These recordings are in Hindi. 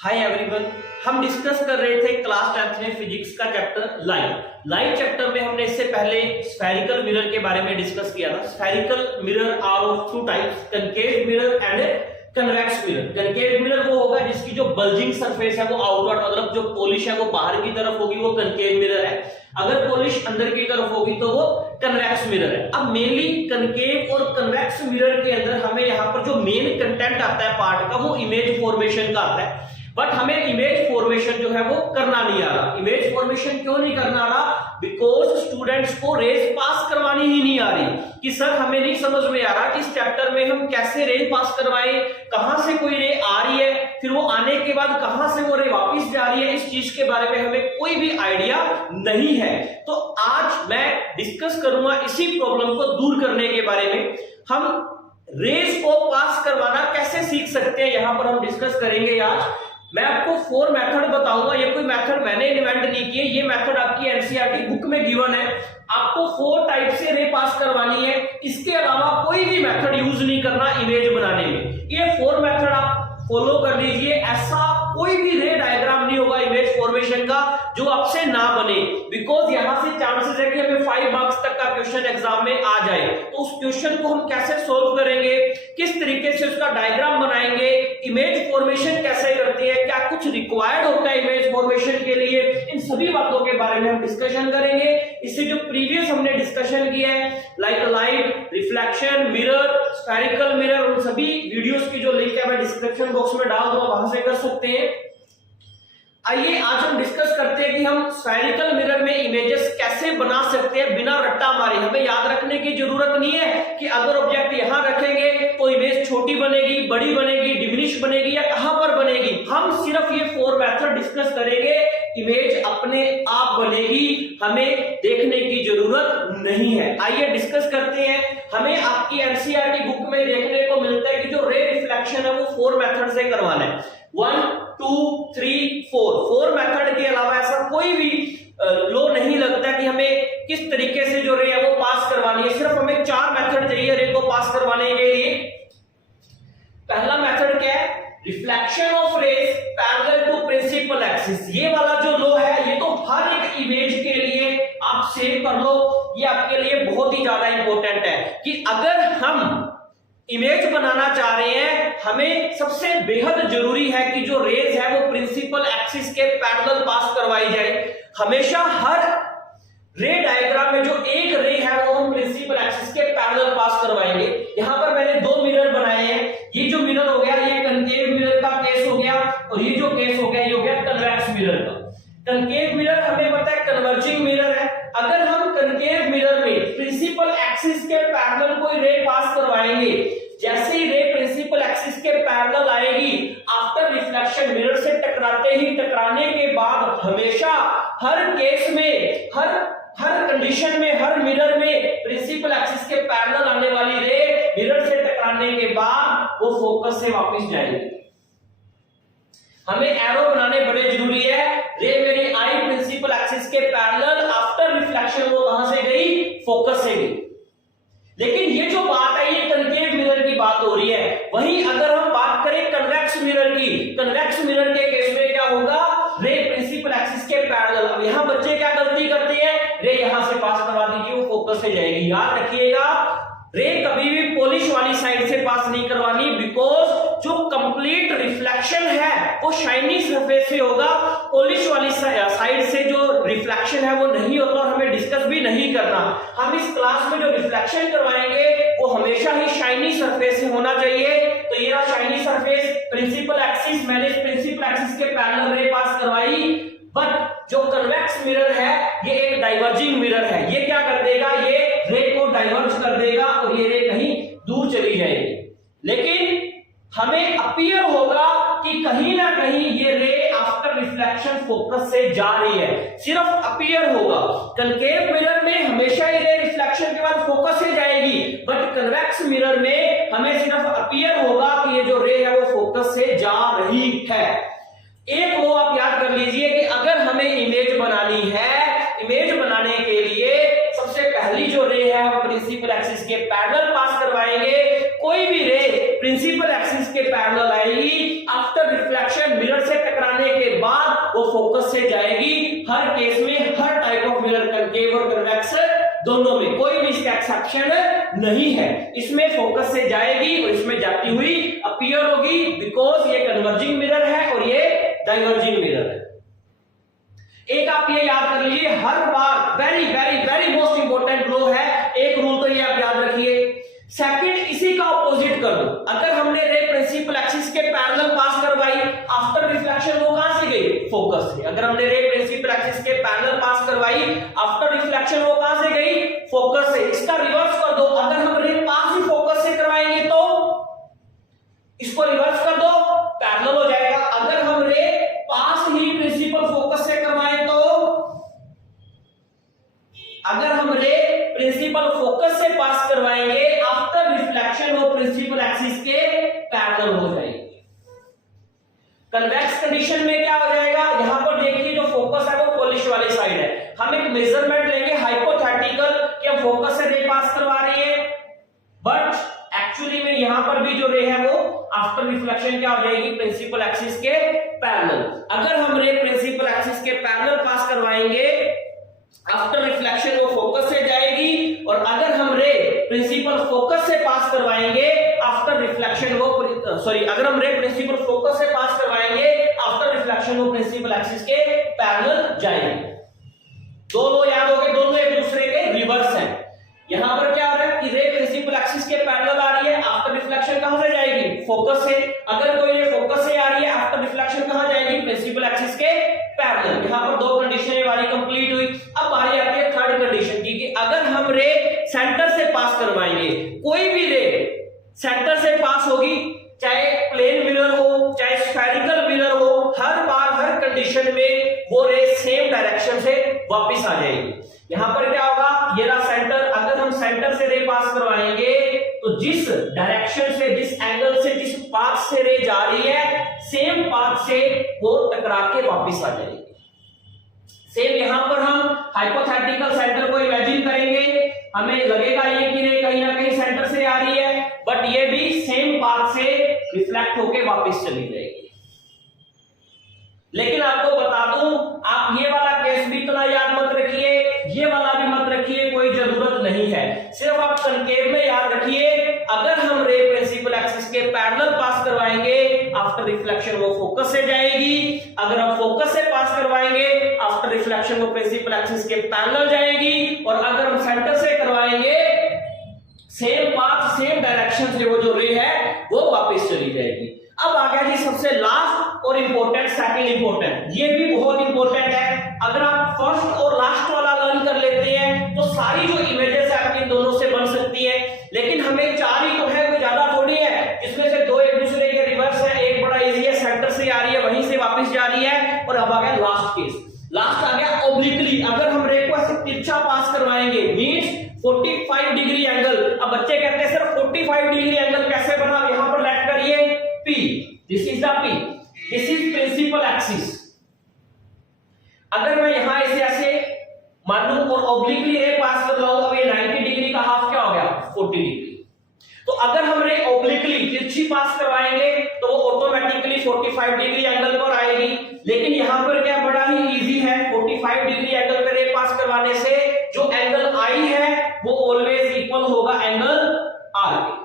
हाय एवरीवन, हम डिस्कस कर रहे थे क्लास 10th में फिजिक्स का चैप्टर लाइट चैप्टर में हमने इससे पहले स्फेरिकल मिरर के बारे में डिस्कस किया था। Spherical mirror are of two types, concave mirror and convex mirror. Concave mirror वो होगा जिसकी जो बल्जिंग सरफेस है वो आउटवर्ड, मतलब जो पॉलिश है वो बाहर की तरफ होगी, वो कनकेव मिरर है। अगर पॉलिश अंदर की तरफ होगी तो वो कन्वेक्स मिरर है। अब मेनली कनकेव और कन्वेक्स मिरर के अंदर हमें यहाँ पर जो मेन कंटेंट आता है पार्ट का, वो इमेज फॉर्मेशन का आता है। बट हमें इमेज फॉर्मेशन जो है वो करना नहीं आ रहा। इमेज फॉर्मेशन क्यों नहीं करना आ रहा? बिकॉज स्टूडेंट्स को रेज पास करवानी ही नहीं आ रही कि सर हमें नहीं समझ में आ रहा कि इस चैप्टर में हम कैसे रे पास करवाएं, कहां से कोई रे आ रही है, फिर वो आने के बाद कहां से वो रे वापस जा रही है, इस चीज के बारे में हमें कोई भी आइडिया नहीं है। तो आज मैं डिस्कस करूंगा इसी प्रॉब्लम को दूर करने के बारे में। हम रेज को पास करवाना कैसे सीख सकते हैं, यहां पर हम डिस्कस करेंगे। आज मैं आपको 4 मेथड बताऊंगा। ये कोई मेथड मैंने इन्वेंट नहीं किए, ये मेथड आपकी एनसीईआरटी बुक में गिवन है। आपको 4 टाइप से रे पास करवानी है, इसके अलावा कोई भी मेथड यूज नहीं करना इमेज बनाने में। ये 4 मेथड आप फॉलो कर लीजिए। ऐसा कोई भी रे डायग्राम नहीं होगा इमेज फॉर्मेशन का जो आपसे ना बने, बिकॉज यहां से चांसेस है कि हमें 5 मार्क्स तक का क्वेश्चन एग्जाम में आ जाए। तो उस क्वेश्चन को हम कैसे सोल्व करेंगे, किस तरीके से उसका डायग्राम बनाएंगे, इमेज फॉर्मेशन कैसे करती है, क्या कुछ रिक्वायर्ड होता है इमेज फॉर्मेशन के लिए, इन सभी बातों के बारे में हम डिस्कशन करेंगे। इससे जो प्रीवियस हमने डिस्कशन किया है light, reflection, mirror, spherical mirror, उन सभी वीडियोस की जो लिंक है मैं डिस्क्रिप्शन बॉक्स में डाल दूंगा, वहां से कर सकते हैं। आइए आज हम डिस्कस करते हैं कि हम स्फेरिकल मिरर में इमेजेस कैसे बना सकते हैं बिना रट्टा मारे। हमें याद रखने की जरूरत नहीं है कि अगर ऑब्जेक्ट यहां रखेंगे तो इमेज छोटी बनेगी, बड़ी बनेगी, डिमिनिश बनेगी या कहां पर बनेगी। हम सिर्फ ये 4 मेथड डिस्कस करेंगे, इमेज अपने आप बनेगी, हमें देखने की जरूरत नहीं है। आइए डिस्कस करते हैं। हमें आपकी एनसीईआरटी बुक में देखने को मिलता है कि जो रे रिफ्लेक्शन है वो 4 मेथड से करवाना है। 1 2 3 4 मेथड के अलावा ऐसा कोई भी लो नहीं लगता कि हमें किस तरीके से जो रे है वो पास करवानी है। सिर्फ हमें 4 मेथड चाहिए रे को पास करवाने के लिए। पहला मेथड क्या है? Reflection of rays parallel to principal axis. ये वाला जो लो है ये तो हर एक इमेज के लिए आप सेव कर लो, ये आपके लिए बहुत ही ज्यादा इंपॉर्टेंट है कि अगर हम इमेज बनाना चाह रहे हैं, हमें सबसे बेहद जरूरी है कि जो रेज है वो प्रिंसिपल एक्सिस के पैरेलल पास करवाई जाए। हमेशा हर रे डायग्राम में जो एक रे है वो हम प्रिंसिपल एक्सिस के पैरेलल पास करवाएंगे। यहां पर मैंने 2 मिरर बनाए हैं। ये जो मिरर हो गया ये कनकेव मिरर का केस हो गया, और ये जो केस हो गया ये हो गया कन्वेक्स मिरर का। कनकेव मिरर हमें पता है कन्वर्जिंग मिरर है। अगर हम कनकेव मिरर में प्रिंसिपल एक्सिस के पैरेलल कोई रे पास करवाएंगे, जैसे ही रे प्रिंसिपल एक्सिस के पैरेलल आएगी, आफ्टर रिफ्लेक्शन मिरर से टकराते ही टकराने के बाद हमेशा हर केस में, हर कंडीशन में, हर मिरर में प्रिंसिपल एक्सिस के पैरेलल आने वाली रे मिरर से टकराने के बाद वो फोकस से वापस जाएगी। हमें एरो बनाने बड़े जरूरी है। रे मेरी आई प्रिंसिपल एक्सिस के पैरेलल, आफ्टर रिफ्लेक्शन वो कहां से गई? फोकस से गई। लेकिन ये जो बात है ये कनकेव मिरर की बात हो रही है। वहीं अगर हम बात करें कन्वेक्स मिरर की, कन्वेक्स मिरर के केस में क्या होगा? रे प्रिंसिपल एक्सिस के पैरेलल। अब यहां बच्चे क्या गलती करते हैं? रे यहां से पास करवा दीजिए, वो फोकस से जाएगी। याद रखिएगा रे कभी भी पॉलिश वाली साइड से पास नहीं करवानी, बिकॉज जो कंप्लीट रिफ्लेक्शन है वो शाइनी सरफेस से होगा। पॉलिश वाली साइड से जो रिफ्लेक्शन है वो नहीं होता, और हमें डिस्कस भी नहीं करना। हम इस क्लास में जो रिफ्लेक्शन करवाएंगे वो हमेशा ही शाइनी सरफेस से होना चाहिए। तो ये शाइनी सरफेस प्रिंसिपल एक्सिस, मैंने प्रिंसिपल एक्सिस के पैरेलल रे पास करवाई। बट जो कन्वेक्स मिरर है ये एक डाइवर्जिंग मिरर है। ये क्या कर देगा? ये रे को डाइवर्ज कर देगा और ये रे कहीं दूर चली जाएगी। लेकिन हमें अपीयर होगा कि कहीं ना कहीं ये रे आफ्टर रिफ्लेक्शन फोकस से जा रही है, सिर्फ अपीयर होगा। कनकेव मिरर में हमेशा ये रे रिफ्लेक्शन के बाद फोकस से जाएगी, बट कन्वेक्स मिरर में हमें सिर्फ अपीयर होगा कि ये जो रे है वो फोकस से जा रही है। एक वो आप याद कर लीजिए कि अगर हमें इमेज बनानी है, इमेज बनाने के लिए सबसे पहली जो रे है हम प्रिंसिपल एक्सिस के पैरेलल पास करवाएंगे। कोई भी रे प्रिंसिपल एक्सिस के पैरेलल आएगी, आफ्टर आफ्टर रिफ्लेक्शन मिरर से टकराने के बाद वो फोकस से जाएगी। हर केस में, हर टाइप ऑफ मिरर, कनकेव और कन्वेक्स दोनों में, कोई भी इसका एक्सेप्शन नहीं है। इसमें फोकस से जाएगी और इसमें जाती हुई अपीयर होगी, बिकॉज ये कन्वर्जिंग मिरर है और ये डाइवर्जिंग मिरर है। एक आप ये याद कर लीजिए, हर बार very very very most important लो है, एक रूल तो ये आप याद रखिए। सेकंड, इसी का ऑपोजिट कर दो। अगर हमने रे प्रिंसिपल एक्सिस के पैरेलल पास करवाई, आफ्टर रिफ्लेक्शन वो कहां से गई? फोकस से। अगर हमने रे प्रिंसिपल एक्सिस के पैरेलल पास करवाई, आफ्टर रिफ्लेक्शन वो कहां से गई? फोकस से। इसका रिवर्स कर दो, अगर हम रे पास ही फोकस से करवाएंगे तो इसको रिवर्स कर दो, पैरेलल हो जाएगा। अगर हम रे पास ही प्रिंसिपल फोकस से करवाएं तो, अगर हम रे प्रिंसिपल फोकस से पास करवाएंगे, आफ्टर रिफ्लेक्शन वो प्रिंसिपल एक्सिस के पैरेलल हो जाएगी। कन्वेक्स कंडीशन में क्या हो जाएगा? यहां पर देखिए जो फोकस है वो पॉलिश वाली साइड है। हम एक मेजरमेंट लेंगे हाइपोथेटिकल कि हम फोकस से रे पास करवा रही है, बट एक्चुअली में यहां पर भी जो रे है वो आफ्टर रिफ्लेक्शन क्या हो जाएगी? प्रिंसिपल एक्सिस के पैरेलल। अगर हम रे प्रिंसिपल एक्सिस के पैरेलल पास करवाएंगे, आफ्टर रिफ्लेक्शन वो फोकस से जाएगी, और अगर हम रे प्रिंसिपल फोकस से पास करवाएंगे, आफ्टर रिफ्लेक्शन वो अगर हम रे प्रिंसिपल फोकस से पास करवाएंगे, आफ्टर रिफ्लेक्शन वो प्रिंसिपल एक्सिस के पैरेलल जाएंगे। दोनों याद हो गए, दोनों एक दूसरे के रिवर्स हैं। यहां पर क्या हो रहा है कि रे प्रिंसिपल एक्सिस के पैरेलल आ रही है, आफ्टर रिफ्लेक्शन कहां से जाएगी? फोकस से। अगर कोई रे फोकस से आ रही है, आफ्टर रिफ्लेक्शन कहां जाएगी? प्रिंसिपल एक्सिस के पैरेलल। यहां पर दो कंडीशनें हमारी कंप्लीट हुई। अब बारी आती है थर्ड कंडीशन की कि अगर हम रे सेंटर से पास करवाएंगे, कोई भी रे सेंटर से पास होगी, चाहे प्लेन मिरर हो चाहे स्फेरिकल मिरर हो, हर बार हर कंडीशन में वो रे सेम डायरेक्शन से वापस आ जाएगी। यहां पर क्या होगा? ये रहा सेंटर, अगर हम सेंटर से रे पास करवाएंगे तो जिस डायरेक्शन से, जिस एंगल से, जिस पाथ से रे जा रही है, सेम पाथ से वो टकरा के वापस आ जाएगी। सेम यहां पर हम हाइपोथेटिकल सेंटर को इमेजिन करेंगे, हमें लगेगा ये कि रे कहीं ना कहीं सेंटर से आ रही है, बट ये भी सेम पाथ से रिफ्लेक्ट होके वापस चली जाएगी। लेकिन आपको बता दूं, आप ये वाला केस भी इतना याद मत रखिए, ये वाला भी मत रखिए, कोई जरूरत नहीं है। सिर्फ आप कनकेव में याद रखिए, अगर हम रे प्रिंसिपल एक्सिस के पैरेलल पास करवाएंगे, आफ्टर रिफ्लेक्शन वो फोकस से जाएगी। अगर हम फोकस से पास करवाएंगे, आफ्टर रिफ्लेक्शन वो प्रिंसिपल एक्सिस के पैरेलल जाएगी। और अगर हम सेंटर से करवाएंगे, सेम पाथ सेम डायरेक्शन से वो जो रे है वो वापस चली जाएगी। अब आ गया जी सबसे लास्ट और इंपॉर्टेंट, सेकंड इंपॉर्टेंट, ये भी बहुत इंपॉर्टेंट है। अगर आप फर्स्ट और लास्ट वाला लर्न कर लेते हैं तो सारी जो इमेजेस है आपकी दोनों से बन सकती है। लेकिन हमें चार ही तो है, कोई ज्यादा थोड़ी है, जिसमें से दो एक दूसरे के रिवर्स है। एक बड़ा इजी है, सेंटर से आ रही है वहीं से वापस जा रही है। और अब आ गया लास्ट केस, लास्ट आ गया ऑब्लिकली। अगर हम रे को ऐसे तिरछा पास करवाएंगे, मींस 45 डिग्री एंगल। अब बच्चे कहते हैं सर 45 डिग्री एंगल कैसे बना? यहां पर लेट करिए P, this is the P, this is principal axis। अगर मैं यहां इसे ऐसे मानूं और ऑब्लिकली रे पास कर रहा हूं, अब ये 90 डिग्री का हाफ क्या हो गया? 40 डिग्री। तो अगर हम रे ऑब्लिकली तिरछी पास करवाएंगे तो वो ऑटोमेटिकली 45 डिग्री एंगल पर आएगी। लेकिन यहां पर क्या बड़ा ही इजी है, 45 डिग्री एंगल पर रे पास करवाने से जो एंगल I है वो ऑलवेज इक्वल होगा एंगल R के।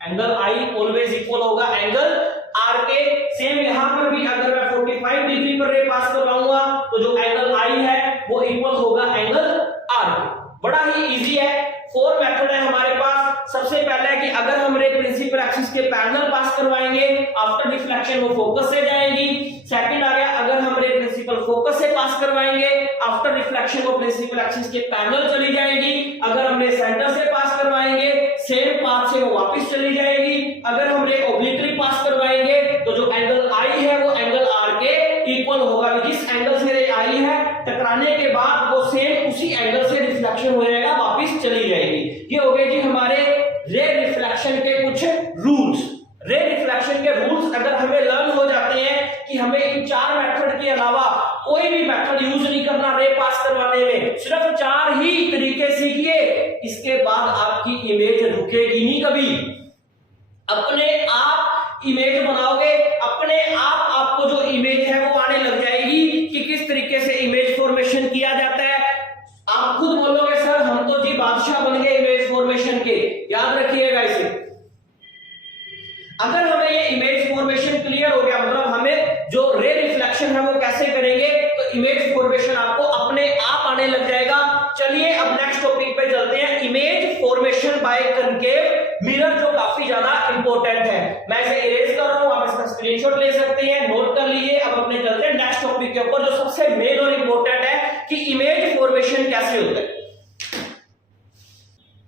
एंगल I ऑलवेज इक्वल होगा एंगल R के। सेम यहां पर भी अगर मैं 45 डिग्री पर रे पास करवाऊंगा तो जो एंगल I है वो इक्वल होगा एंगल R के। बड़ा ही इजी है। 4 मेथड है हमारे पास। सबसे पहले है कि अगर हम रे प्रिंसिपल एक्सिस के पैरेलल पास करवाएंगे, आफ्टर रिफ्लेक्शन वो फोकस से जाएगी। सेकंड आ गया, अगर हम रे प्रिंसिपल फोकस से पास करवाएंगे, आफ्टर रिफ्लेक्शन वो प्रिंसिपल एक्सिस के पैरेलल चली जाएगी। अगर हम रे सेंटर से पास करवाएंगे, सेम पाथ से वो वापस चली जाएगी। अगर हम रे ऑब्लिकली पास करवाएंगे तो जो एंगल I है वो एंगल R के इक्वल होगा। जिस एंगल से रे I है, टकराने के बाद वो सेम उसी एंगल से रिफ्लेक्शन हो जाएगा, वापस चली जाएगी। ये हो गए जी हमारे रे रिफ्लेक्शन के कुछ रूल्स। रे रिफ्लेक्शन के रूल्स अगर हमें लर्न हो जाते हैं कि हमें इन 4 मेथड के अलावा कोई भी मेथड यूज नहीं करना रे पास करवाने में, सिर्फ 4 ही तरीके सीखिए, इसके बाद आपकी इमेज रुकेगी नहीं कभी। अपने आप इमेज बनाओगे, अपने आप फॉर्मेशन किया जाता है? आप खुद बोलोगे सर हम तो जी बादशाह बन गए इमेज फॉर्मेशन के। याद रखिएगा इसे। अगर हमें ये इमेज फॉर्मेशन क्लियर हो गया, मतलब हमें जो रे रिफ्लेक्शन है वो कैसे करेंगे, तो इमेज फॉर्मेशन आपको अपने आप आने लग जाएगा। चलिए अब नेक्स्ट टॉपिक पे चलते हैं, image formation by concave mirror, जो काफी ज्यादा इंपॉर्टेंट है। मैं इसे इरेज कर रहा हूं, आप इसका स्क्रीनशॉट ले सकते हैं, नोट कर लीजिए। अब अपने चलते हैं नेक्स्ट टॉपिक के ऊपर, जो सबसे मेन और इंपॉर्टेंट है कि इमेज फॉर्मेशन कैसे होता है।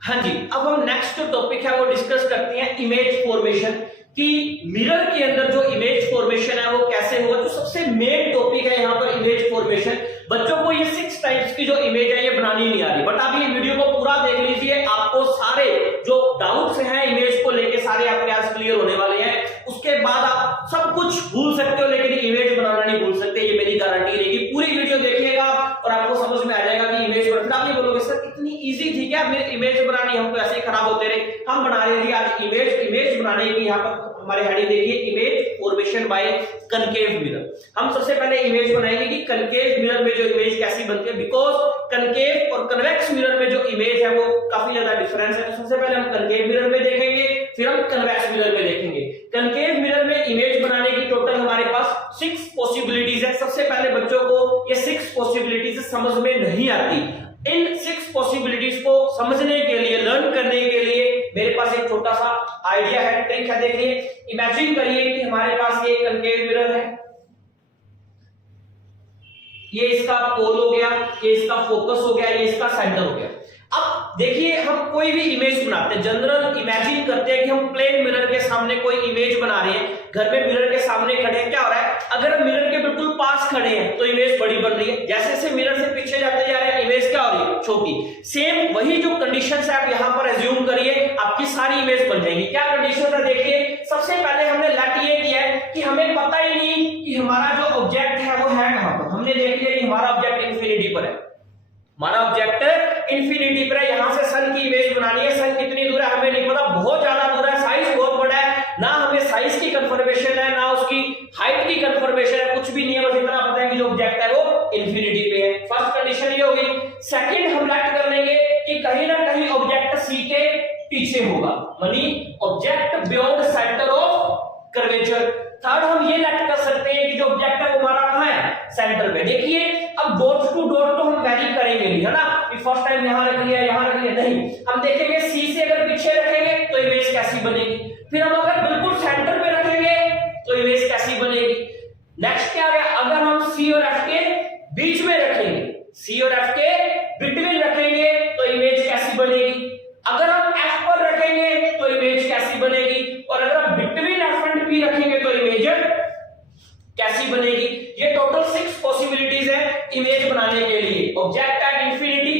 हाँ जी, अब हम नेक्स्ट जो टॉपिक है वो डिस्कस करते हैं इमेज फॉर्मेशन, कि मिरर के अंदर जो इमेज फॉर्मेशन है वो कैसे होगा। जो सबसे मेन टॉपिक है यहाँ पर इमेज फॉर्मेशन। बच्चों को ये 6 टाइप्स की जो इमेज है ये बनानी नहीं आ रही, बट आप ये वीडियो को पूरा देख लीजिए, आपको सारे जो डाउट्स हैं इमेज को लेके सारे आपके आज क्लियर होने वाले हैं। उसके बाद आप सब कुछ भूल सकते हो, लेकिन इमेज बनाना नहीं भूल सकते, ये मेरी गारंटी रहेगी। पूरी वीडियो देखिएगा और आपको समझ में आ जाएगा कि इमेज बनाना। आप ये बोलोगे सर इतनी इजी थी क्या मेरी इमेज बनानी, हम तो ऐसे ही खराब होते रहे। हम बना रहे थे आज इमेज बनाने की। यहाँ पर हमारे हेडिंग देखिए, image formation by concave mirror. हम सबसे पहले इमेज बनाएंगे कि कनकेव मिरर में जो इमेज कैसी बनती है, बिकॉज कनकेव और कन्वेक्स मिरर में जो इमेज है वो काफी ज्यादा डिफरेंस है। तो सबसे पहले हम कनकेव मिरर में देखेंगे, फिर हम कन्वेक्स मिरर में देखेंगे। कनकेव मिरर में इमेज बनाने की टोटल हमारे पास 6 पॉसिबिलिटीज है। सबसे पहले बच्चों को ये 6 पॉसिबिलिटीज समझ में नहीं आती। इन 6 पॉसिबिलिटीज को समझने के लिए, लर्न करने के लिए मेरे पास एक छोटा सा आइडिया है, ट्रिक है। देखिए, इमेजिन करिए कि हमारे पास ये कनकेव मिरर है, ये इसका पोल हो गया, ये इसका फोकस हो गया, ये इसका सेंटर हो गया। अब देखिए, हम कोई भी इमेज बनाते हैं, जनरल इमेजिन करते हैं कि हम प्लेन मिरर के सामने कोई इमेज बना रहे हैं। घर में मिरर के सामने खड़े हैं, क्या हो रहा है, अगर हम मिरर के बिल्कुल पास खड़े हैं तो इमेज बड़ी बन रही है। जैसे जैसे मिरर से पीछे जाते जा रहे हैं इमेज क्या हो रही है, छोटी। सेम वही जो कंडीशंस है आप यहां पर एज्यूम करिए, आपकी सारी इमेज बन जाएगी। क्या कंडीशन है देखिए, सबसे पहले हमने लेट ये किया है कि हमें पता ही नहीं कि हमारा जो ऑब्जेक्ट है वो है कहां पर। हमने देख लिया कि हमारा ऑब्जेक्ट इंफिनिटी पर है, हमारा ऑब्जेक्ट इंफिनिटी पर है। यहां से सन की इमेज बनानी है, सन कितनी दूर है हमें नहीं पता, बहुत ज्यादा दूर है, साइज बहुत बड़ा है, ना हमें साइज की कंफर्मेशन है ना उसकी हाइट की कंफर्मेशन है, कुछ भी नहीं है, बस इतना पता है कि जो ऑब्जेक्ट है वो इंफिनिटी पे है। फर्स्ट कंडीशन ये होगी। सेकंड हम लेट कर लेंगे कि कहीं ना कहीं ऑब्जेक्ट सी के पीछे होगा, मानी object beyond centre of curvature. Third हम ये लेट कर सकते हैं कि जो ऑब्जेक्ट है वो हमारा कहां है, सेंटर पे। देखिए, अब डॉट टू डॉट तो हम वेरी करेंगे नहीं, है ना, कि फर्स्ट टाइम यहां रख लिया यहां रख लिया, नहीं। हम देखेंगे सी से अगर पीछे रखेंगे तो इमेज कैसी बनेगी, फिर हम अगर बिल्कुल सेंटर पे रखेंगे तो इमेज कैसी बनेगी। नेक्स्ट क्या आ गया, अगर हम सी और एफ के बीच में रखेंगे, सी और एफ के बिटवीन रखेंगे तो इमेज कैसी बनेगी। अगर हम एफ पर रखेंगे तो इमेज कैसी बनेगी, और अगर हम बिटवीन एफ एंड पी रखेंगे तो इमेज कैसी बनेगी। ये टोटल 6 पॉसिबिलिटीज है इमेज बनाने के लिए। Object at infinity,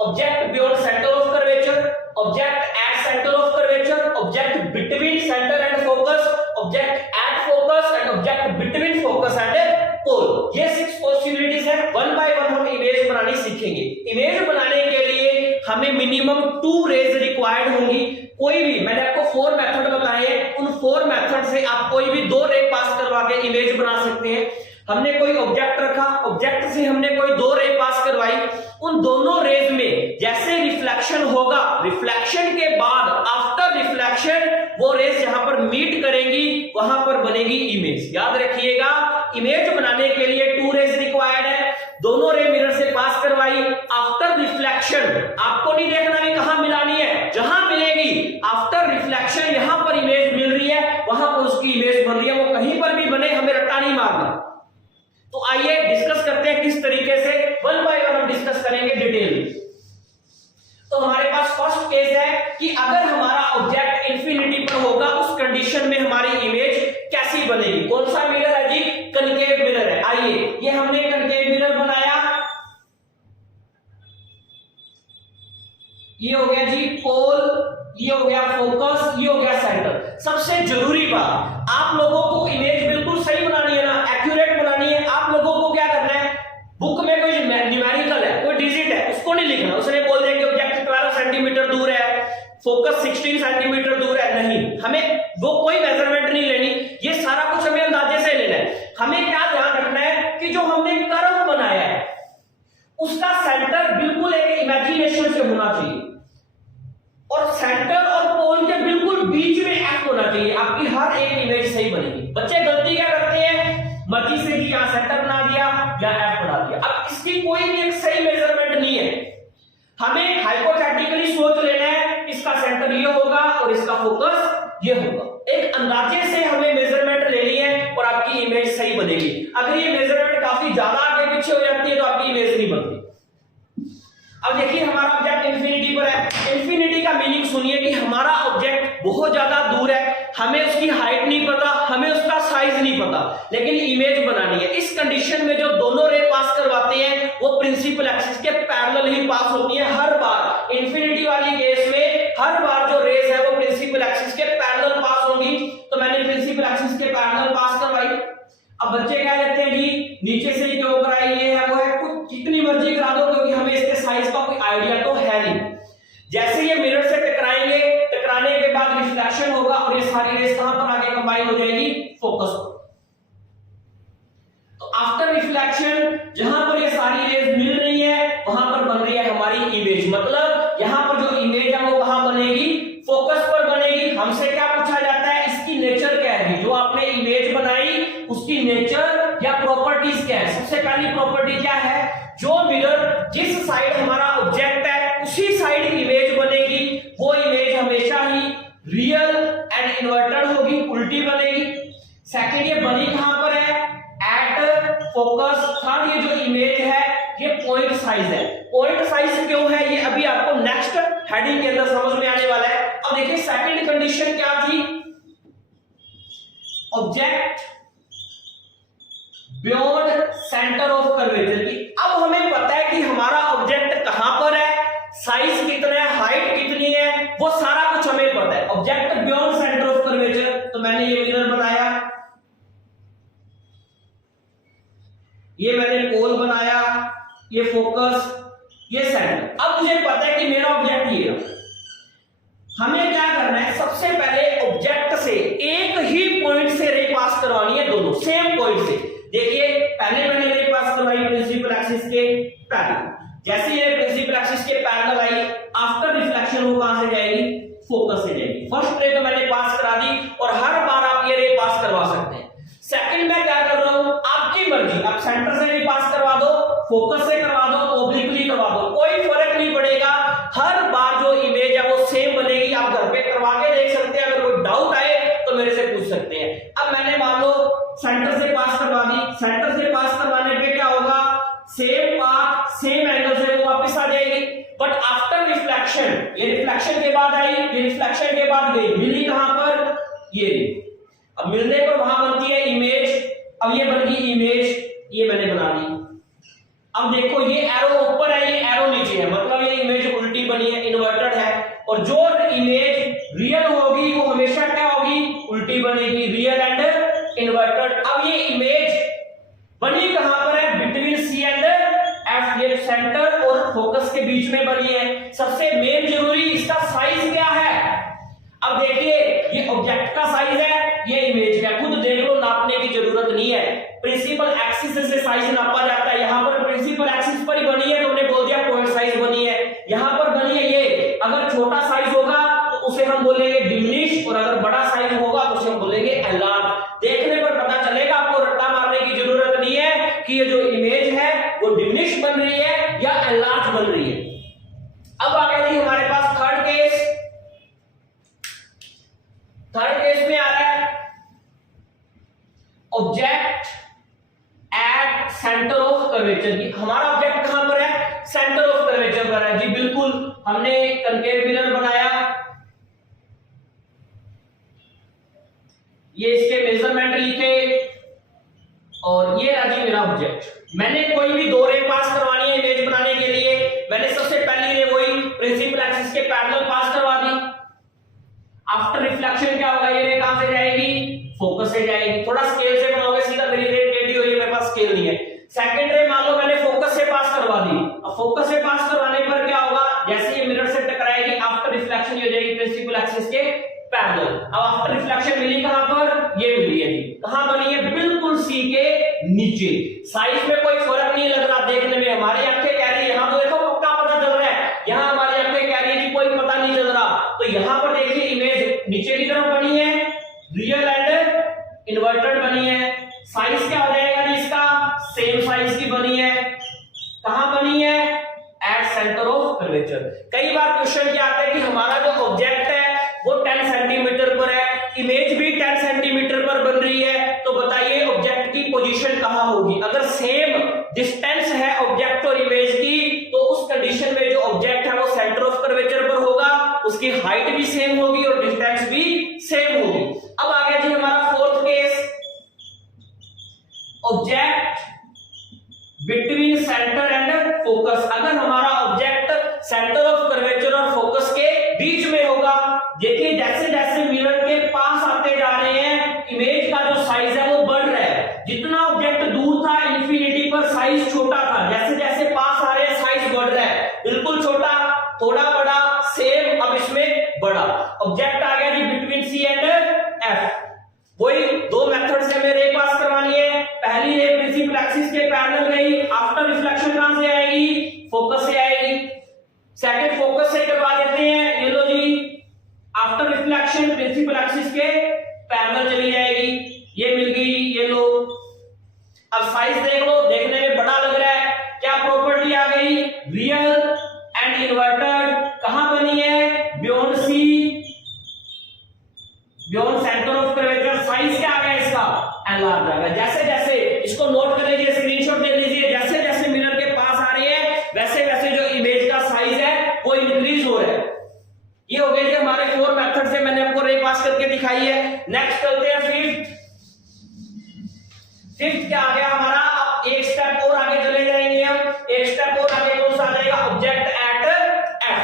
object beyond centre of curvature, object at centre of curvature, object between centre and focus, object at focus and object between focus and pole. ये 6 पॉसिबिलिटीज है। वन बाय वन हम इमेज बनानी सीखेंगे। इमेज बनाने के लिए हमें मिनिमम 2 रेज रिक्वायर्ड होंगी। कोई भी, मैंने आपको 4 मेथड बताए हैं, उन 4 मेथड से आप कोई भी 2 रे पास करवा के इमेज बना सकते हैं। हमने कोई ऑब्जेक्ट रखा, ऑब्जेक्ट से हमने कोई 2 रे पास करवाई, उन दोनों रेज में जैसे रिफ्लेक्शन होगा, रिफ्लेक्शन के बाद आफ्टर रिफ्लेक्शन वो रेज जहां पर मीट करेंगी वहां पर बनेगी इमेज। याद रखिएगा, इमेज बनाने के लिए 2 रेज रिक्वायर्ड है। दोनों रे मिरर से पास करवाई, आफ्टर रिफ्लेक्शन आपको नहीं देखना कि कहां मिलानी है, जहां मिलेगी आफ्टर रिफ्लेक्शन यहां पर इमेज मिल रही है वहां पर उसकी इमेज बन रही है। वो कहीं पर भी बने, हमें रट्टा नहीं मारना। तो आइए डिस्कस करते हैं किस तरीके से, वन बाय वन हम डिस्कस करेंगे डिटेल में। तो हमारे पास फर्स्ट केस है कि अगर हमारा ऑब्जेक्ट इंफिनिटी पर होगा उस कंडीशन में हमारी इमेज कैसी बनेगी। कौन सा मिरर है जी, कनकेव मिरर है। आइए, ये हमने कनकेव मिरर बनाया, ये हो गया जी पोल, ये हो गया फोकस, ये हो गया सेंटर। सबसे जरूरी बात, आप लोगों को इमेज बिल्कुल सही बनानी है ना, एक्यूरेट बनानी है। आप लोगों को क्या करना है, बुक में कोई न्यूमेरिकल है, कोई डिजिट है, उसको नहीं लिखना। उसने बोल दिया कि ऑब्जेक्ट 12 सेंटीमीटर दूर है, फोकस 16 सेंटीमीटर दूर है, नहीं, हमें वो कोई मेजरमेंट नहीं लेनी। ये सारा कुछ हमें अंदाजे से लेना है। हमें क्या ध्यान रखना है कि जो हमने कर्व बनाया है इंक्लिनेशन से होना चाहिए और सेंटर और पोल के बिल्कुल बीच में एफ होना चाहिए, आपकी हर एक इमेज सही बनेगी। बच्चे गलती क्या करते हैं, मर्जी से कि यहां सेंटर बना दिया या एफ बना दिया। अब इसकी कोई भी एक सही मेजरमेंट नहीं है, हमें हाइपोथेटिकली सोच लेना है इसका सेंटर ये होगा और इसका फोकस ये होगा। एक अंदाजे से हमें मेजरमेंट लेनी है और आपकी इमेज सही बनेगी। अगर ये मेजरमेंट काफी ज्यादा आगे पीछे हो जाती है तो आपकी इमेज नहीं बनती। अब देखिए हमारा ऑब्जेक्ट इंफिनिटी पर है। इंफिनिटी का मीनिंग सुनिए कि हमारा ऑब्जेक्ट बहुत ज्यादा दूर है, हमें उसकी हाइट नहीं पता, हमें उसका साइज नहीं पता, लेकिन इमेज बनानी है। इस कंडीशन में जो दोनों रे पास करवाते हैं वो प्रिंसिपल एक्सिस के पैरेलल ही पास होती है हर बार। इंफिनिटी वाली केस में हर बार जो रेस है वो प्रिंसिपल एक्सिस के पैरेलल पास होगी, तो मैंने प्रिंसिपल एक्सिस के पैरेलल पास करवाई। अब बच्चे क्या कहते हैं जी नीचे से ही जो ऊपर आई ये है वो है, कुछ जितनी मर्जी करा दो क्योंकि हमें इसके साइज का कोई आइडिया तो है नहीं। जैसे ये मिरर से टकराएंगे, टकराने के बाद रिफ्लेक्शन होगा और ये सारी रेस कहां पर आगे कंबाइन हो जाएगी, फोकस पर। तो आफ्टर रिफ्लेक्शन जहां पर ये सारी रेस मिल रही है वहां पर बन रही है हमारी इमेज, मतलब यहां पर जो इमेज है वो कहां बनेगी, फोकस पर बनेगी। हमसे क्या पूछा जाता है, इसकी नेचर क्या है, जो आपने इमेज बनाई उसकी नेचर या प्रॉपर्टीज क्या है। सबसे पहली प्रॉपर्टी क्या है, जो मिरर जिस साइड हमारा ऑब्जेक्ट है उसी साइड इमेज बनेगी, वो इमेज हमेशा ही रियल एंड इन्वर्टेड होगी, उल्टी बनेगी। सेकंड ये बनी कहां पर है, एट फोकस। थर्ड ये जो इमेज है ये पॉइंट साइज है। पॉइंट साइज क्यों है ये अभी आपको नेक्स्ट हेडिंग के अंदर समझ में आने वाला है। अब देखिए सेकंड कंडीशन क्या थी, object beyond centre of curvature की। अब हमें पता है कि हमारा ऑब्जेक्ट कहां पर है, साइज कितना है, हाइट कितनी है, वो सारा कुछ हमें पता है। Object beyond centre of curvature, तो मैंने ये मिरर बनाया, ये मैंने पोल बनाया, ये फोकस, ये सेंटर। अब मुझे पता है कि मेरा ऑब्जेक्ट ये है। हमें क्या करना है, सबसे पहले ऑब्जेक्ट से एक ही पॉइंट से रे पास करवानी है, दोनों सेम पॉइंट से। देखिए पहले मैंने रे पास करवाई प्रिंसिपल एक्सिस के पैरेलल, जैसे ये प्रिंसिपल एक्सिस के पैरेलल आई, आफ्टर रिफ्लेक्शन वो कहां से जाएगी, फोकस से जाएगी। फर्स्ट रे तो मैंने पास करा दी और हर बार आप ये रे पास करवा सकते हैं। सेकंड मैं क्या कर रहा हूं, आपकी मर्जी, आप सेंटर से भी पास करवा दो, फोकस से करवा दो, ओब्लिकली करवा दो, कोई फर्क नहीं पड़ेगा। हर बार जो इमेज है वो सेम बनेगी। आप घर पे करवा के देख सकते हैं, अगर कोई डाउट आए तो मेरे से पूछ सकते हैं। अब मैंने मान लो सेंटर से पास करवा दी, सेंटर से पास करवाने पे क्या होगा, सेम पाथ सेम एंगल से वो वापस आ जाएगी। बट आफ्टर रिफ्लेक्शन, ये रिफ्लेक्शन के बाद आई, ये रिफ्लेक्शन के बाद गई, मिली कहां पर, ये। अब मिलने पर वहां बनती है इमेज। अब ये बन गई इमेज, ये मैंने बना दी। अब देखो ये एरो ऊपर है, ये एरो नीचे है, मतलब ये इमेज उल्टी बनी है, इन्वर्टेड है। और जो इमेज रियल होगी वो हमेशा क्या होगी, उल्टी बनेगी, रियल एंड इन्वर्टेड। अब ये इमेज बनी कहां पर है, बिटवीन सी एंड एफ, ये सेंटर और फोकस के बीच में बनी है। सबसे मेन जरूरी इसका साइज क्या है। अब देखिए ये ऑब्जेक्ट का साइज है, ये इमेज का, खुद देख लो, नापने की जरूरत नहीं है। प्रिंसिपल एक्सिस से साइज नापा जाता है। यहां पर प्रिंसिपल एक्सिस पर ही बनी है तो हमने बोल दिया पॉइंट साइज बनी है। यहां पर बनी है ये, अगर छोटा साइज होगा तो उसे हम बोलेंगे डिमिनिश, और अगर बड़ा साइज होगा तो उसे हम बोलेंगे एनलार्ज। देखने पर पता चलेगा, आपको रट्टा मारने की जरूरत नहीं है कि ये जो इमेज है वो डिमिनिश बन रही है या एनलार्ज बन रही है। अब आ गया जी हमारे पास थर्ड केस। थर्ड केस में आ रहा है object at centre of curvature की। हमारा ऑब्जेक्ट कहां पर है, सेंटर ऑफ कर्वेचर पर है जी, बिल्कुल। हमने कनकेव मिरर बनाया, ये इसके मेजरमेंट लिखे और ये रहा जी मेरा ऑब्जेक्ट। मैंने कोई भी दो रे पास करवानी है इमेज बनाने के लिए, मैंने सबसे पहली रे वही प्रिंसिपल एक्सिस के पैरेलल पास करवा दी। आफ्टर रिफ्लेक्शन क्या होगा, ये रे कहां से जाएगी, फोकस से जाएगी। थोड़ा स्केल से बनाओगे, सीधा मेरी रे टेढ़ी हो रही है, मेरे पास स्केल नहीं है। सेकंड रे मान लो मैंने फोकस से पास करवा दी। अब फोकस से पास करवाने पर क्या होगा, जैसे ये मिरर से टकराएगी, आफ्टर रिफ्लेक्शन हो जाएगी प्रिंसिपल एक्सिस के पैरेलल। अब आफ्टर रिफ्लेक्शन मिली कहां पर, ये मिली है जी, कहां बनी है, बिल्कुल सी के नीचे। साइज में कोई फर्क नहीं लग रहा देखने में, हमारी आंखें कह रही है, यहां तो देखो पक्का पता चल रहा है तो यहां पर देखिए इमेज नीचे की तरफ बनी है, रियल एंड इन्वर्टेड बनी है। साइज क्या हो जाएगा जी इसका, सेम साइज की बनी है। कहां बनी है, एट सेंटर ऑफ कर्वेचर। कई बार क्वेश्चन क्या आता है कि हमारा जो ऑब्जेक्ट है वो 10 सेंटीमीटर पर है, इमेज भी 10 सेंटीमीटर पर बन रही है, तो बताइए ऑब्जेक्ट की पोजीशन कहां होगी। अगर सेम डिस्टेंस है ऑब्जेक्ट और इमेज की, तो उस कंडीशन में जो ऑब्जेक्ट है वो सेंटर ऑफ कर्वेचर पर होगा, उसकी हाइट भी सेम होगी और डिस्टेंस भी सेम होगी। अब आ गया जी हमारा fourth case, object between centre and focus. अगर हमारा ऑब्जेक्ट सेंटर ऑफ कर्वेचर और फोकस के बीच में होगा, देखिए जैसे जैसे मिरर के पास आते जा रहे हैं इमेज का जो साइज है वो बढ़ रहा है। जितना ऑब्जेक्ट दूर था इंफिनिटी पर साइज छोटा था, जैसे जैसे पास आ रहे हैं साइज बढ़ रहा है, बिल्कुल छोटा, थोड़ा बड़ा, सेम, अब इसमें बड़ा। ऑब्जेक्ट आ गया जी बिटवीन सी एंड एफ। वही दो मेथड से हमें रे पास करवानी है। पहली रे प्रिंसिपल एक्सिस के पैरेलल गई, आफ्टर रिफ्लेक्शन कहां से आएगी, फोकस से आएगी। सेकंड फोकस से करवा देते हैं, ये लो जी, आफ्टर रिफ्लेक्शन प्रिंसिपल एक्सिस के पैरेलल चली जाएगी, ये मिल गई, ये लो। अब साइज देख लो, देखने में बड़ा लग रहा है, क्या प्रॉपर्टी आ गई, रियल एंड इन्वर्टेड। कहां बनी है, beyond C, beyond centre of curvature. Size क्या आ गया इसका, एनलार्ज आ गया। जैसे जैसे इसको नोट कर लीजिए, स्क्रीनशॉट ले लीजिए, जैसे जैसे मिरर के पास आ रही है वैसे वैसे जो इमेज का साइज है वो इंक्रीज हो रहा है। ये हो गया जी हमारे 4 मेथड से मैंने आपको रे पास करके दिखाई है। नेक्स्ट चलते हैं फिफ्थ। फिफ्थ क्या आ गया हमारा, अब एक स्टेप और आगे चले जाएंगे हम। एक स्टेप और आगे कौन सा आ जाएगा, object at F,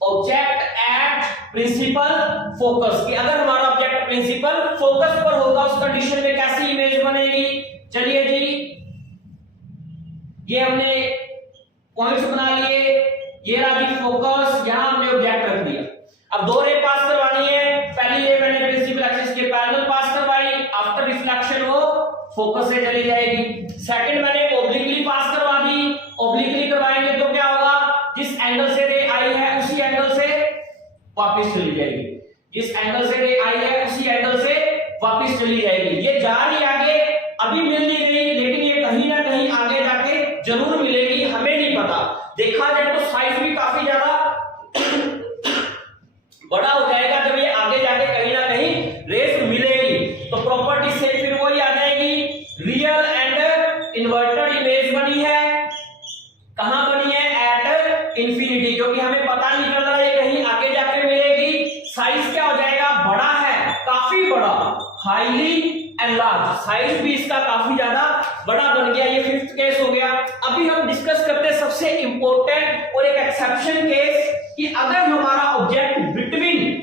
object at principal focus. कि अगर हमारा ऑब्जेक्ट प्रिंसिपल फोकस पर होगा उस कंडीशन में कैसी इमेज बनेगी। चलिए जी, ये हमने पॉइंट्स बना लिए, ये रहा जी फोकस, यहां हमने ऑब्जेक्ट रख दिया। अब दो रे पास करवानी है। पहली रे मैंने प्रिंसिपल एक्सिस के पैरेलल पास करवाई, आफ्टर रिफ्लेक्शन वो फोकस से चली जाएगी। सेकंड मैंने ओब्लिकली पास करवा दी। ओब्लिकली करवाएंगे तो क्या होगा, जिस एंगल से रे आई है उसी एंगल से वापस चली जाएगी, जिस एंगल से रे आई है उसी एंगल से वापस चली जाएगी। ये जा रही आगे, अभी मिल नहीं रही, लेकिन ये कहीं ना कहीं आगे जाके जरूर मिलेगी, हमें नहीं पता। देखा जाए तो साइज भी काफी ज्यादा बड़ा हो जाएगा जब ये आगे जाके कहीं ना कहीं रेस मिलेगी। तो प्रॉपर्टी से फिर वही आ जाएगी, रियल एंड इन्वर्टेड इमेज बनी है। कहां बनी है, एट इंफिनिटी, क्योंकि हमें पता नहीं चल रहा है कहीं आगे जाके मिलेगी। साइज क्या हो जाएगा, बड़ा है, काफी बड़ा, हाईली एनलार्ज, साइज भी इसका काफी ज्यादा बड़ा बन गया। ये फिफ्थ केस हो गया। अभी हम डिस्कस करते हैं सबसे इंपॉर्टेंट और एक एक्सेप्शन केस, कि अगर हमारा ऑब्जेक्ट बिटवीन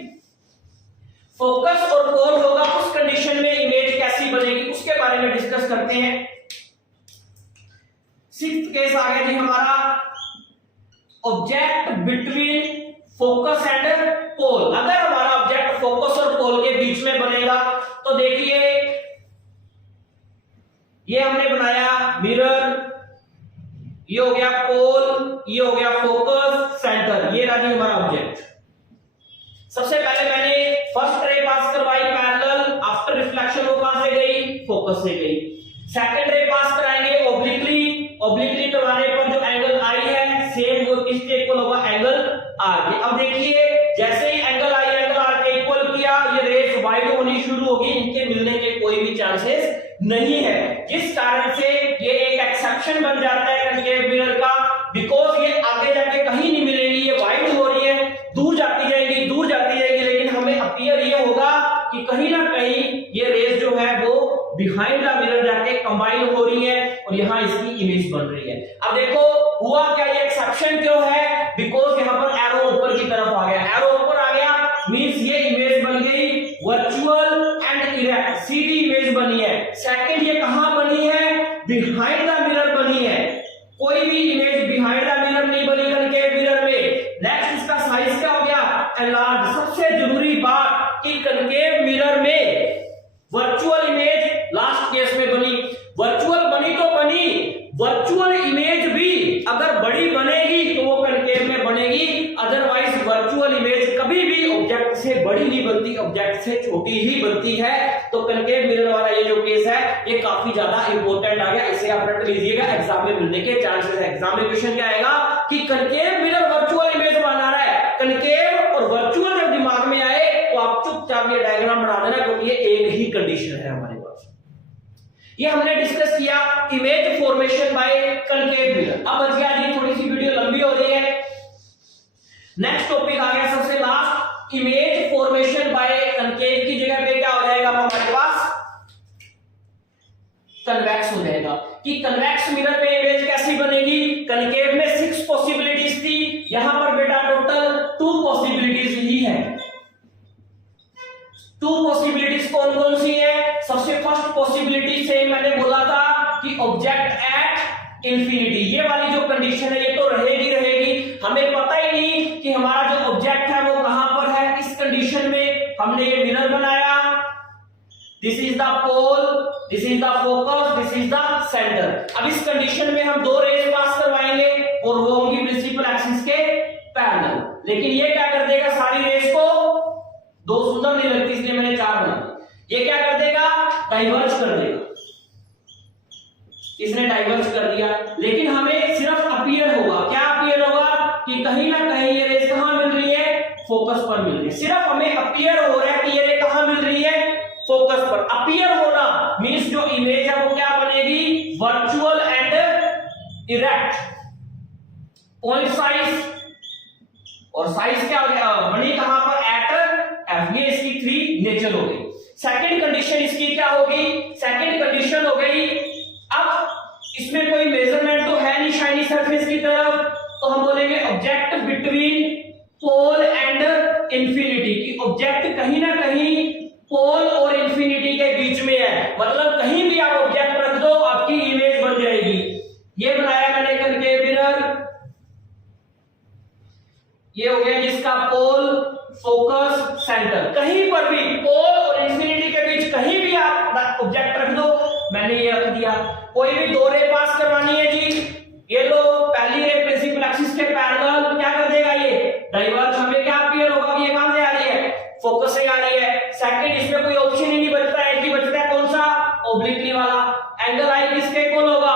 फोकस और पोल होगा उस कंडीशन में इमेज कैसी बनेगी, उसके बारे में डिस्कस करते हैं। सिक्स्थ केस आ गया जी हमारा, ऑब्जेक्ट बिटवीन फोकस एंड पोल। अगर हमारा ऑब्जेक्ट फोकस और पोल के बीच में बनेगा, तो देखिए ये हमने बनाया मिरर, ये हो गया पोल, ये हो गया फोकस, सेंटर, ये रहा जी हमारा ऑब्जेक्ट। सबसे पहले मैंने फर्स्ट रे पास करवाई पैरेलल, आफ्टर रिफ्लेक्शन वो कहां से गई, फोकस से गई। सेकंड रे पास कराएंगे ओब्लिकली, ओब्लिकली करवाने पर जो एंगल आई है सेम वो किसके इक्वल होगा, एंगल आर के। अब देखिए जैसे ही एंगल आई एंगल आर के इक्वल किया, ये रेस वाइड होनी शुरू होगी, इनके मिलने के कोई भी चांसेस नहीं है, जिस कारण से ये एक एक्सेप्शन बन जाता है कनकेव मिरर का। बिकॉज ये आगे जाके कहीं नहीं मिलेगी, ये वाइड हो रही है, दूर जाती जाएगी, दूर जाती जाएगी, लेकिन हमें अपीयर ये होगा कि कहीं ना कहीं ये रेस जो है वो बिहाइंड द मिरर जाके कंबाइन हो रही है और यहाँ इसकी इमेज बन रही है। अब देखो हुआ क्या, ये एक्सेप्शन क्यों है, बिकॉज यहाँ पर एरो ऊपर की तरफ आ गया, एरो ऊपर आ गया मींस ये इमेज बन गई virtual and erect, Sidhi image बनी है। सेकंड ये कहां बनी है, बिहाइंड द मिरर बनी है, कोई भी इमेज बिहाइंड द मिरर नहीं बनी कनकेव मिरर में। नेक्स्ट इसका साइज क्या हो गया, एनलार्ज। सबसे जरूरी बात कि कनकेव मिरर में वर्चुअल इमेज लास्ट केस में बनी, वर्चुअल बनी तो बनी, वर्चुअल इमेज भी अगर बड़ी बनेगी तो वो कनकेव में बनेगी, अदरवाइज से बड़ी नहीं बनती, ऑब्जेक्ट से छोटी ही बनती है। तो कनकेव मिरर वाला ये जो केस है ये काफी ज्यादा इंपॉर्टेंट आ गया, इसे आप रट लीजिएगा, एग्जाम में मिलने के चांसेस है। एग्जाम में क्वेश्चन क्या आएगा कि कनकेव मिरर वर्चुअल इमेज बना रहा है, कनकेव और वर्चुअल जब दिमाग में आए तो आप चुपचाप ये डायग्राम बना देना, क्योंकि ये एक ही कंडीशन है हमारे पास। ये हमने डिस्कस किया image formation by concave mirror. अब बच गया जी, थोड़ी सी वीडियो लंबी हो रही है। नेक्स्ट टॉपिक आ गया सबसे last, image formation by concave की जगह पे क्या हो जाएगा हमारे पास, कन्वेक्स हो जाएगा। कि कन्वेक्स मिरर में इमेज कैसी बनेगी, कनकेव में 6 पॉसिबिलिटीज थी, यहां पर बेटा टोटल 2 पॉसिबिलिटीज ही है। 2 पॉसिबिलिटीज कौन कौन सी है? सबसे फर्स्ट पॉसिबिलिटी से मैंने बोला था कि ऑब्जेक्ट एट इंफिनिटी, ये वाली जो कंडीशन है ये तो रहेगी रहेगी, हमें पता ही नहीं कि हमारा जो ऑब्जेक्ट है वो कहां पर है। इस कंडीशन में हमने ये मिरर बनाया, this is the pole, this is the focus, this is the centre. अब इस कंडीशन में हम 2 रेज पास करवाएंगे और वो होंगी प्रिंसिपल एक्सिस के पैरेलल, लेकिन ये क्या कर देगा, सारी रेज को, 2 सुंदर नहीं लगती इसलिए मैंने 4 बना दी, ये क्या कर देगा, डाइवर्ज कर देगा। इसने डाइवर्ज कर दिया, लेकिन हमें सिर्फ अपीयर होगा, क्या अपीयर होगा कि कहीं ना कहीं ये रेज कहां मिल रही है, फोकस पर मिल रही है। सिर्फ हमें अपीयर हो रहा है कि ये रे कहां मिल रही है, फोकस पर। अपीयर होना मींस जो इमेज है वो क्या बनेगी, virtual and erect. Point size और साइज क्या हो गया, बनी कहां पर, एट एफ। ये इसकी 3 नेचर हो गई। सेकंड कंडीशन इसकी क्या होगी, सेकंड कंडीशन हो गई, अब इसमें कोई मेजरमेंट तो है नहीं शाइनी सरफेस की तरफ, तो हम बोलेंगे object between pole and infinity, कि ऑब्जेक्ट कहीं ना कहीं पोल और इंफिनिटी के बीच में है, मतलब कहीं भी आप ऑब्जेक्ट रख दो आपकी इमेज बन जाएगी। ये बनाया मैंने कनकेव मिरर, ये हो गया जिसका पोल, फोकस, सेंटर, कहीं पर भी पोल और इंफिनिटी के बीच कहीं भी आप ऑब्जेक्ट रख दो, मैंने ये रख दिया। कोई भी 2 रे पास करवानी है जी, ये लो, पहली रे प्रिंसिपल एक्सिस के पैरेलल, क्या कर देगा ये, डाइवर्ज। हमें क्या अपीयर होगा कि ये कहां से आ रही है, फोकस से आ रही है। सेकंड, इसमें कोई ऑप्शन ही नहीं बचता है, कि बचता है कौन सा, ऑब्लिकली वाला। एंगल आई किसके कौन होगा,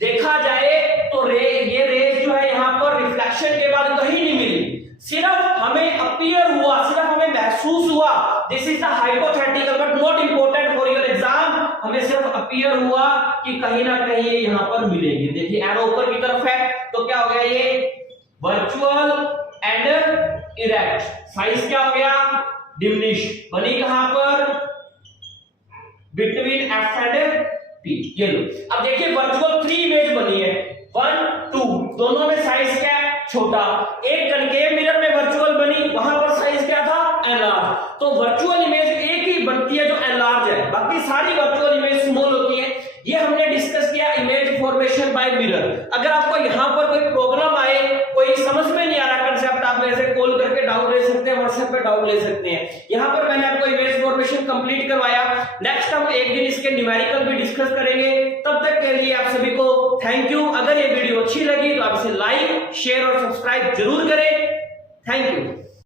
देखा जाए तो ये रेज जो है यहां पर रिफ्लेक्शन के बाद कहीं नहीं मिली, सिर्फ हमें अपीयर हुआ, सिर्फ हमें महसूस हुआ। This is the hypothetical but not important for your exam, हमें सिर्फ अपीयर हुआ कि कहीं ना कहीं ये यहां पर मिलेगी। देखिए एरो ऊपर की तरफ है, तो क्या हो गया, ये वर्चुअल एंड इरेक्ट। साइज क्या हो गया, डिमिनिश, बनी कहां पर, बिटवीन एफ एंड पी। ये लो, अब देखिए वर्चुअल 3 इमेज बनी है, 1 2, दोनों में साइज क्या है, छोटा। एक कनकेव मिरर में वर्चुअल बनी, वहां पर साइज क्या था, एनलार्ज। तो वर्चुअल इमेज एक ही बनती है जो एनलार्ज है, बाकी सारी वर्चुअल इमेज स्मॉल होती है। ये हमने डिस्कस किया इमेज फॉर्मेशन बाय मिरर। अगर आपको यहां पर कोई प्रॉब्लम आए, कोई समझ में नहीं आ रहा कंसेप्ट, आप मेरे से कॉल करके डाउट ले सकते हैं, व्हाट्सएप पे डाउट ले सकते हैं। यहां पर मैंने आपको इमेज फॉर्मेशन कंप्लीट करवाया। नेक्स्ट हम एक दिन इसके न्यूमेरिकल भी डिस्कस करेंगे। तब तक के लिए आप सभी को थैंक यू। अगर ये वीडियो अच्छी लगी तो आप इसे लाइक, शेयर और सब्सक्राइब जरूर करें।